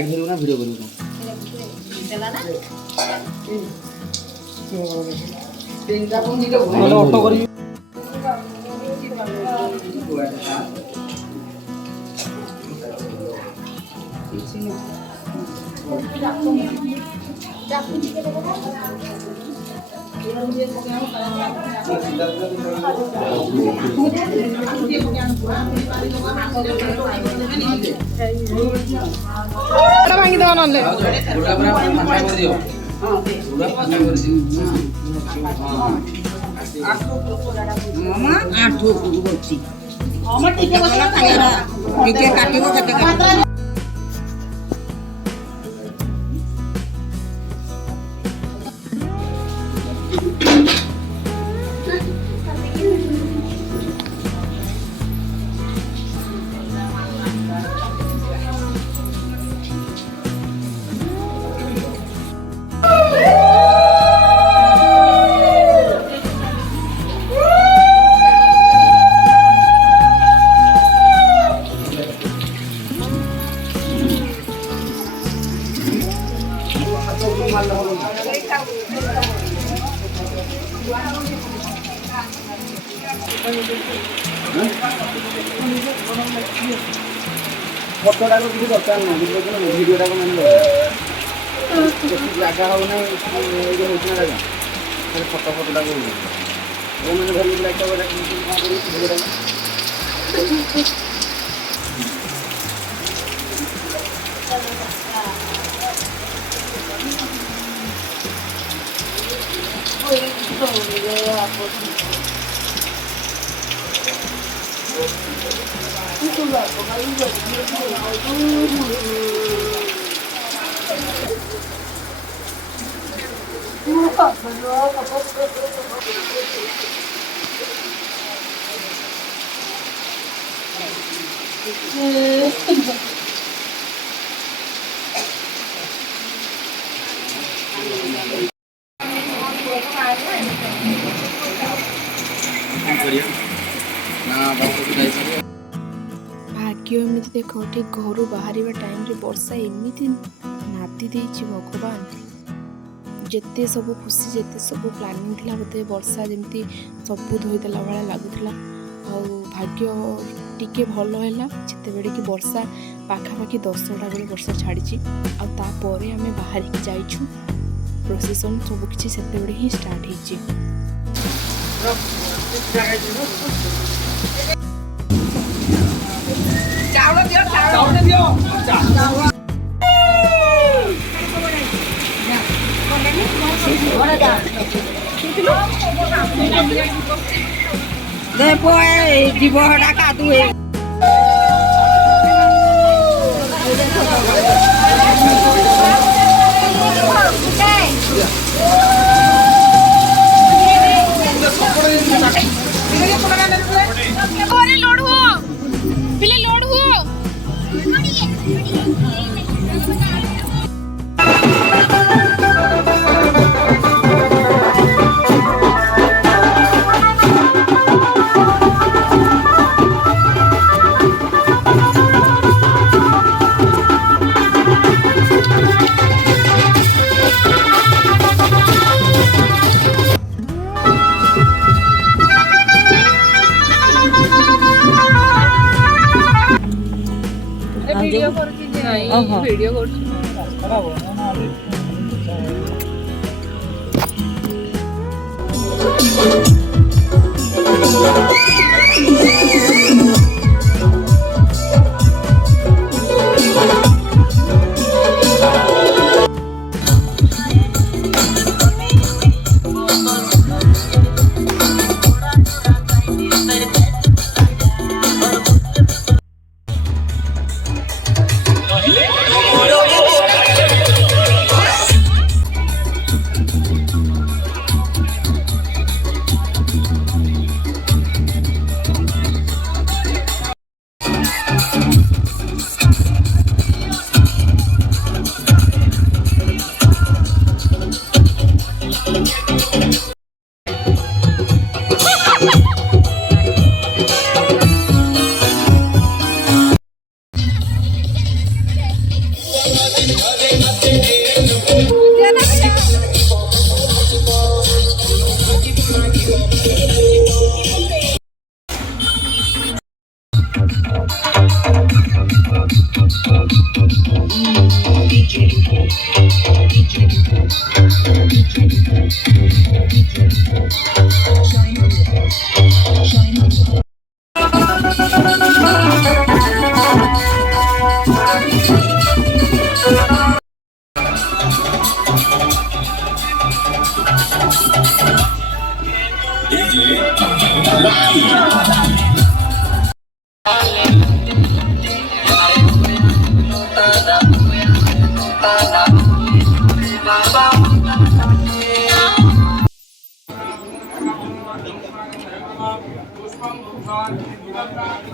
Light धरू ना video करू चला ना तीनटा फोन दिले बोले ऑटो करी भांगी दवा नले मामा 8 होची मामा टिके बसला खायला टिके काटिबो कते फोटोटा को किसी दरकार ना वीडियोटा को मैंने जगह हो ना ये होना लगा फिर फोटोटा को वो मैंने भर लाइक का वाला वीडियोटा भाग्य एमती देख ठीक घर बाहर टाइम रे वर्षा एमती नादी देछि भगवान जेते सब खुशी जेते सब प्लानिंग थिला बोते वर्षा जमती सब धोईदेला भाया लगुला भाग्य टिके भल है जिते बड़े कि वर्षा पाखापाखि 10टा बेले वर्षा छाड़ी आपर आम बाहर की जाइछु प्रोसेसन सब किसी से ही स्टार्ट होइछि देखो जीवड़ा का तू लोड हुआ पिले लोड हुआ वीडियो कर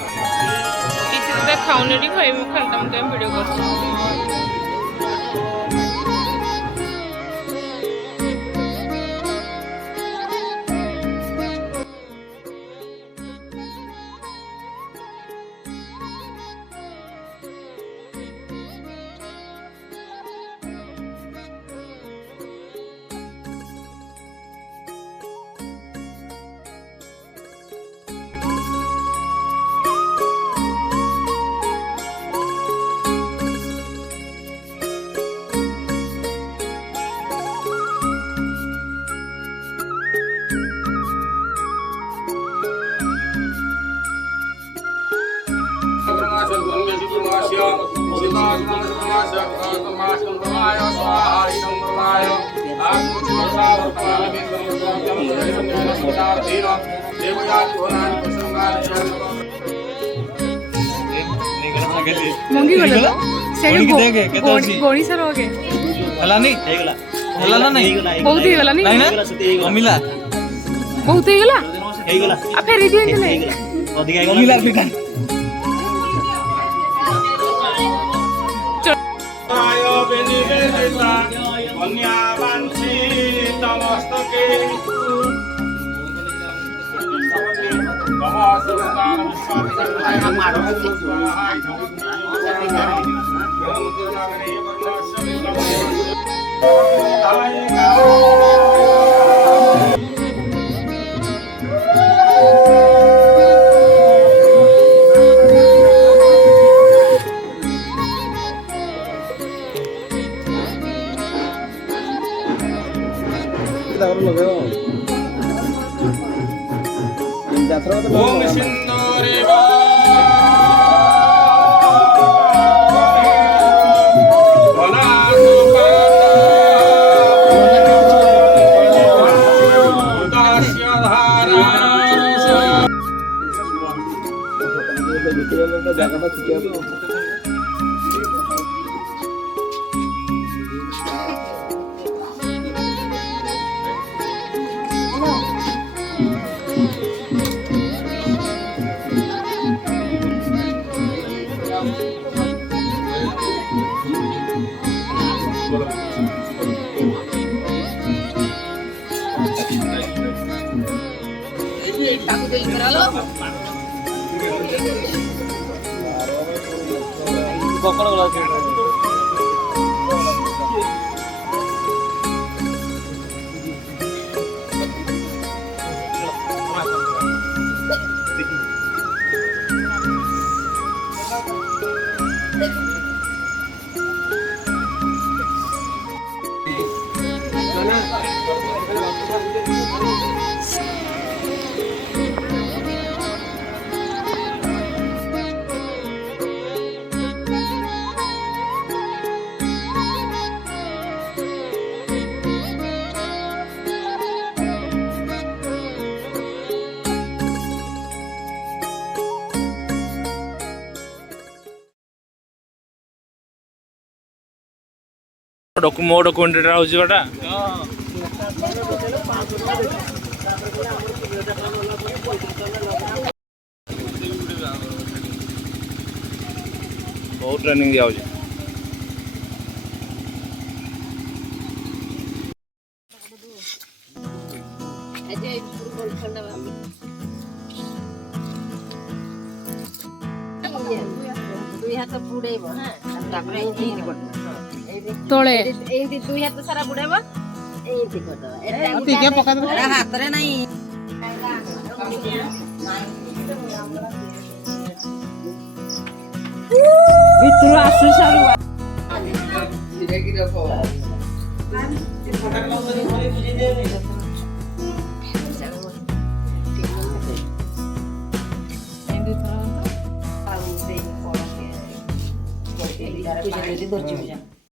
କିଛି ତ ଦେଖାଉନି ଏଠି ଖାଇବି ଖାଲି ତମକୁ କେମିତି ଭିଡ଼ିଓ କରୁଛି। मंगी गला सेठी गोणी सर हो गए हला नहीं हला ना नहीं बहुत ही गला नहीं ना कमिला बहुत ही गला आ फेरी दिए नहीं अधिक कमिला पिटा आयो बेनिवेदिता कन्या वांछित मस्तके नमः ओम सिंदूरे জায়গাটা ছুটে আসো मो डॉक्यूमेंट होता बहुत ट्रेनिंग दिया तोळे एंती दुई हाथ सारा बुड़ेबा एंती कर दबा ठीक है पका दबा हाथ रे नहीं भितर आसु सारू धीरे धीरे रखो पूजा दे दो पूजा